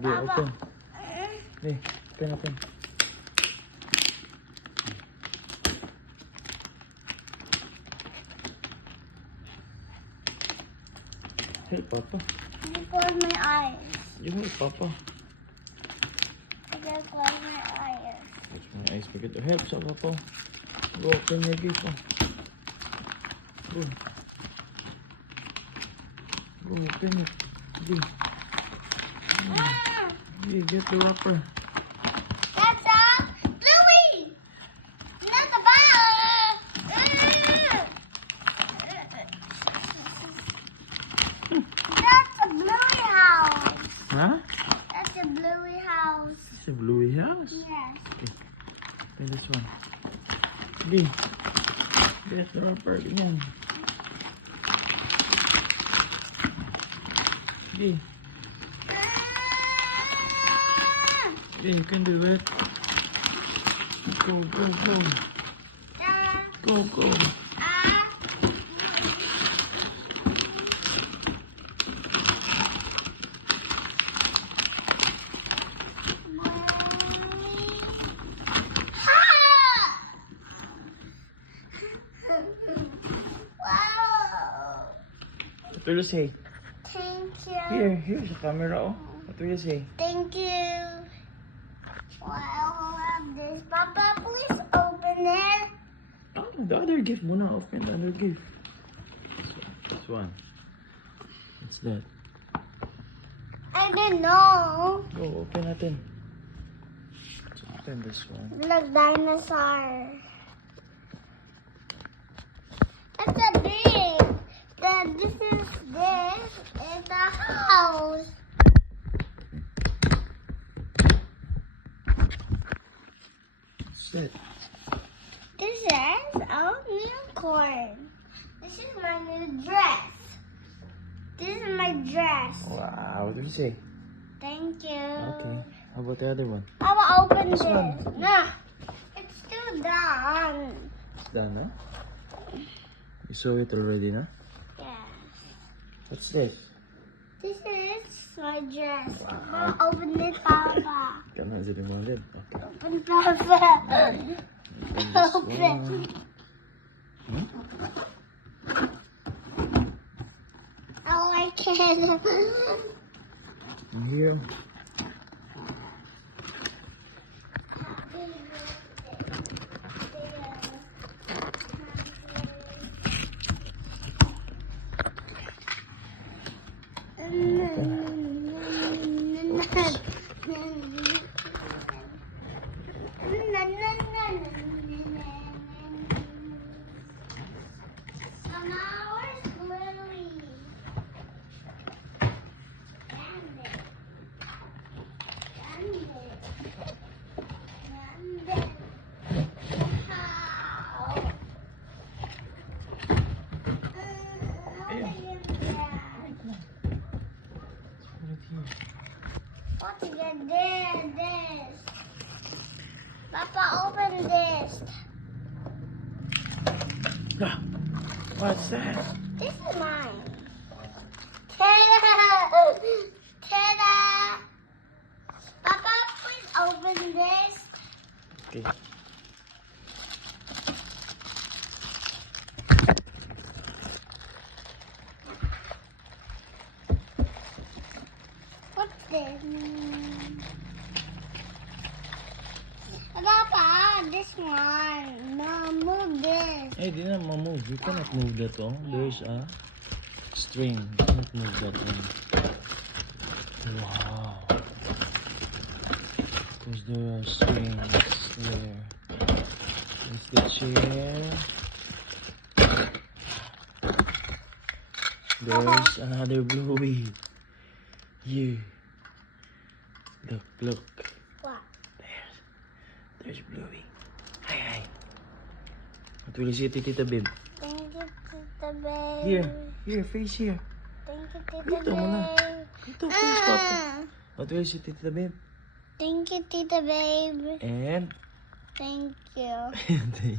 Di, open. Di, open. Hey, Papa. You close my eyes. You help, Papa. I just close my eyes. That's my eyes. Forget to help, so Papa. Go open your gift, oh. Go. Go, open it. Di. Di, get the wrapper. That's a Bluey! Not the bottle! That's a Bluey house. Huh? That's a Bluey house. It's a bluey house. Yes. Okay, this one. Di. Get the wrapper again. Di. Di, you can do it. Go, go, go. Go, go. Wow. What will you say? Thank you. Here's the camera, oh. What will you say? Thank you. Wow, I love this. Papa, please open it. Oh, the other gift muna. Open the other gift. This one. What's that? I don't know. Go, open natin. Let's open this one. Look, dinosaur. That's a big. This is the house. What's that? This is a unicorn. This is my new dress. This is my dress. Wow, what will you say? Thank you. Okay. How about the other one? I will open this. one. No, it's still done. It's done, huh? You saw it already, no? Yes. What's this? This is my dress. I'm gonna open it, Papa. Come on, zero more din. Okay. Open, Papa. Open this Open. one. I like it. And here. What is this? Papa, open this. Ah, what's that? This is mine. Ta-da! Ta-da! Papa, please open this. Okay. What's this? Papa, this one. No, move this. Hey, di na ma-move. You cannot move that, oh. There's a string. You cannot move that one. Wow. Because there are strings there. There's the chair. There's another bluey. Here. Look, look. What? There's bluey. Hi. What will you say to Tita Babe? Thank you, Tita Babe. Here, face here. Thank you, Tita Dito muna. Babe. Ito, face, Papa. What will you say to Tita Babe? Thank you, Tita Babe. And... Thank you. Thank you.